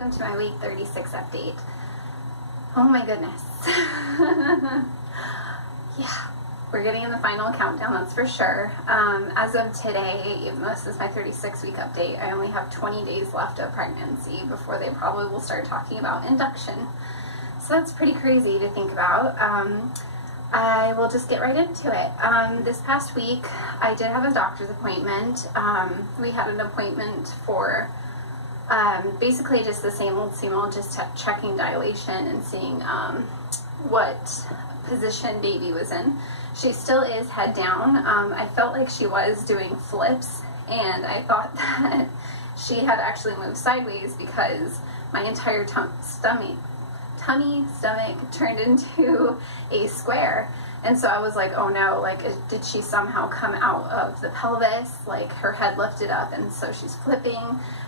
Welcome to my week 36 update. Oh my goodness. Yeah, we're getting in the final countdown, that's for sure. As of today, even though this is my 36-week update, I only have 20 days left of pregnancy before they probably will start talking about induction. So that's pretty crazy to think about. I will just get right into it. This past week, I did have a doctor's appointment. We had an appointment for basically just the same old, just checking dilation and seeing what position baby was in. She still is head down. I felt like she was doing flips, and I thought that she had actually moved sideways because my entire stomach turned into a square. And so I was like, oh no, like, did she somehow come out of the pelvis, like her head lifted up and so she's flipping?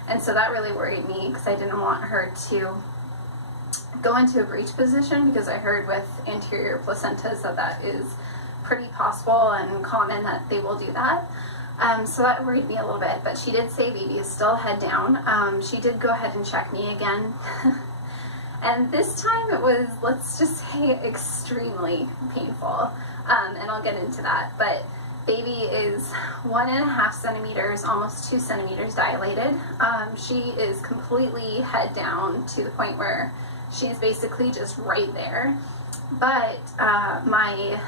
And so that really worried me because I didn't want her to go into a breech position, because I heard with anterior placentas that is pretty possible and common that they will do that. So that worried me a little bit, but she did say baby is still head down. She did go ahead and check me again. And this time it was, let's just say, extremely painful. And I'll get into that. But baby is 1.5 centimeters, almost 2 centimeters dilated. She is completely head down to the point where she's basically just right there. But my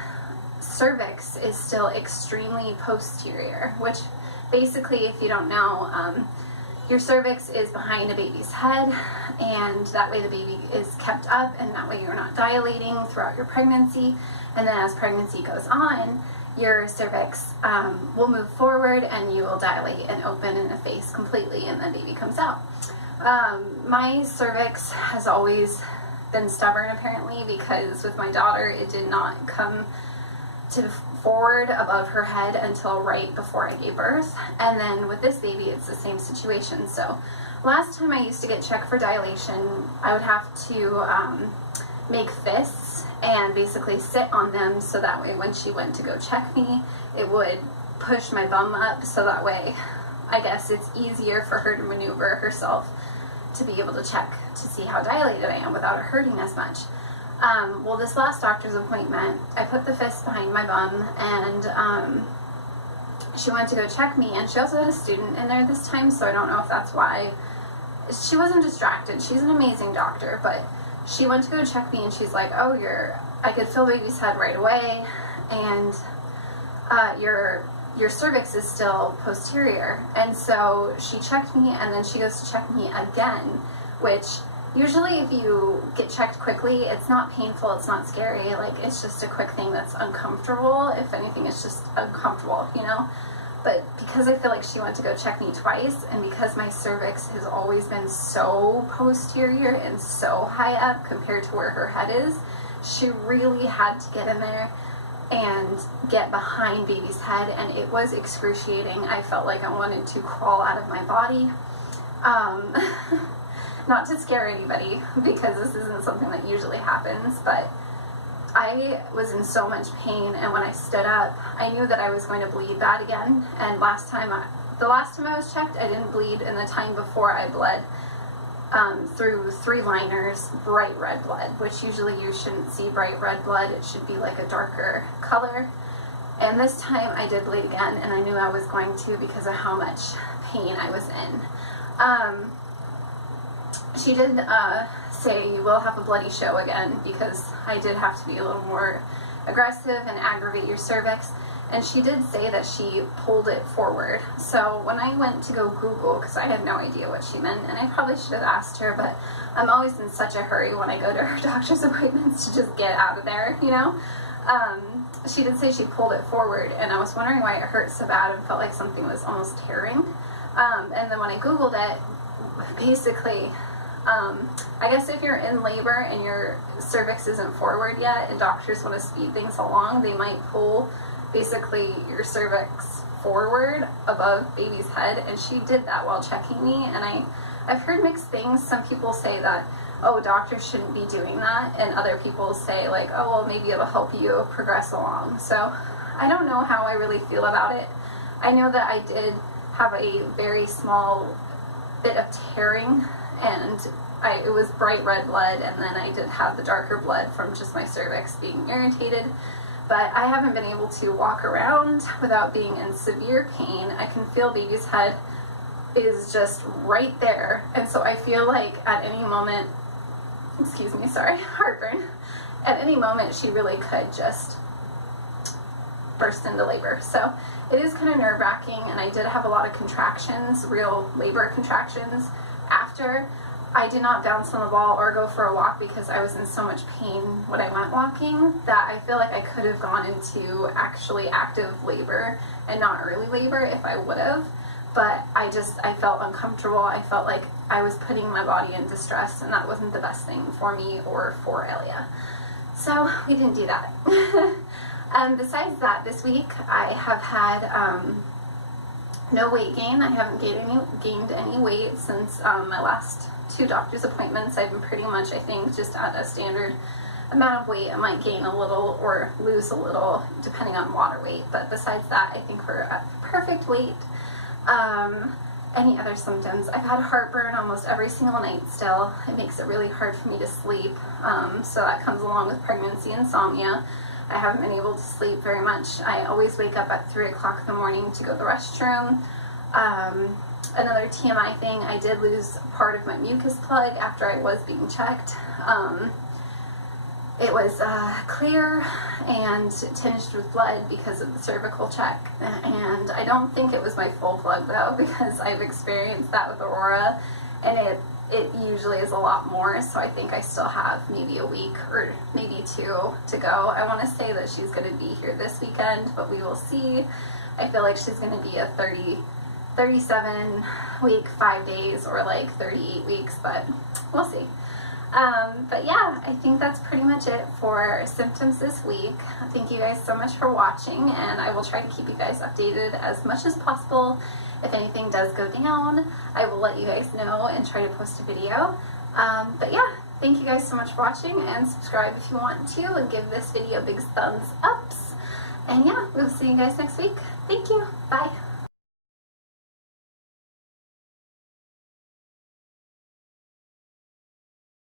cervix is still extremely posterior, which basically, if you don't know, your cervix is behind a baby's head, and that way the baby is kept up, and that way you're not dilating throughout your pregnancy. And then as pregnancy goes on, your cervix will move forward and you will dilate and open in the face completely, and then baby comes out. My cervix has always been stubborn, apparently, because with my daughter it did not come to forward above her head until right before I gave birth. And then with this baby, it's the same situation. So last time I used to get checked for dilation, I would have to make fists and basically sit on them, so that way when she went to go check me, it would push my bum up, so that way I guess it's easier for her to maneuver herself to be able to check to see how dilated I am without it hurting as much. Well, this last doctor's appointment, I put the fist behind my bum, and she went to go check me, and she also had a student in there this time, so I don't know if that's why. She wasn't distracted. She's an amazing doctor, but she went to go check me, and she's like, oh, I could feel baby's head right away, and your cervix is still posterior. And so she checked me, and then she goes to check me again, which usually if you get checked quickly, it's not painful, it's not scary, like, it's just a quick thing that's uncomfortable. If anything, it's just uncomfortable, you know? But because I feel like she went to go check me twice, and because my cervix has always been so posterior and so high up compared to where her head is, she really had to get in there and get behind baby's head, and it was excruciating. I felt like I wanted to crawl out of my body. Not to scare anybody, because this isn't something that usually happens, but I was in so much pain, and when I stood up, I knew that I was going to bleed bad again. And the last time I was checked, I didn't bleed, and the time before I bled through 3 liners, bright red blood, which usually you shouldn't see bright red blood. It should be like a darker color. And this time I did bleed again, and I knew I was going to because of how much pain I was in. She did say you will have a bloody show again, because I did have to be a little more aggressive and aggravate your cervix. And she did say that she pulled it forward. So when I went to go Google, because I had no idea what she meant, and I probably should have asked her, but I'm always in such a hurry when I go to her doctor's appointments to just get out of there, you know? She did say she pulled it forward, and I was wondering why it hurt so bad and felt like something was almost tearing. And then when I Googled it, basically, I guess if you're in labor and your cervix isn't forward yet and doctors want to speed things along, they might pull basically your cervix forward above baby's head, and she did that while checking me. And I've heard mixed things. Some people say that, oh, doctors shouldn't be doing that, and other people say like, oh, well, maybe it'll help you progress along. So I don't know how I really feel about it. I know that I did have a very small bit of tearing, and it was bright red blood, and then I did have the darker blood from just my cervix being irritated. But I haven't been able to walk around without being in severe pain. I can feel baby's head is just right there, and so I feel like at any moment, excuse me, sorry, heartburn, at any moment she really could just burst into labor. So it is kind of nerve-wracking, and I did have a lot of contractions, real labor contractions after. I did not bounce on the ball or go for a walk because I was in so much pain when I went walking that I feel like I could have gone into actually active labor and not early labor if I would have. But I felt uncomfortable. I felt like I was putting my body in distress, and that wasn't the best thing for me or for Laila. So we didn't do that. Besides that, this week I have had no weight gain. I haven't gained any weight since my last 2 doctor's appointments. I've been pretty much, I think, just at a standard amount of weight. I might gain a little or lose a little depending on water weight, but besides that, I think we're at the perfect weight. Any other symptoms? I've had heartburn almost every single night still. It makes it really hard for me to sleep, so that comes along with pregnancy insomnia. I haven't been able to sleep very much. I always wake up at 3 o'clock in the morning to go to the restroom. Another TMI thing, I did lose part of my mucus plug after I was being checked. It was clear and tinged with blood because of the cervical check, and I don't think it was my full plug though, because I've experienced that with Aurora, and it usually is a lot more, so I think I still have maybe a week or maybe 2 to go. I want to say that she's going to be here this weekend, but we will see. I feel like she's going to be a 37 week, 5 days, or like 38 weeks, but we'll see. But yeah, I think that's pretty much it for symptoms this week. Thank you guys so much for watching, and I will try to keep you guys updated as much as possible. If anything does go down, I will let you guys know and try to post a video. But yeah, thank you guys so much for watching, and subscribe if you want to, and give this video big thumbs ups. And yeah, we'll see you guys next week. Thank you. Bye.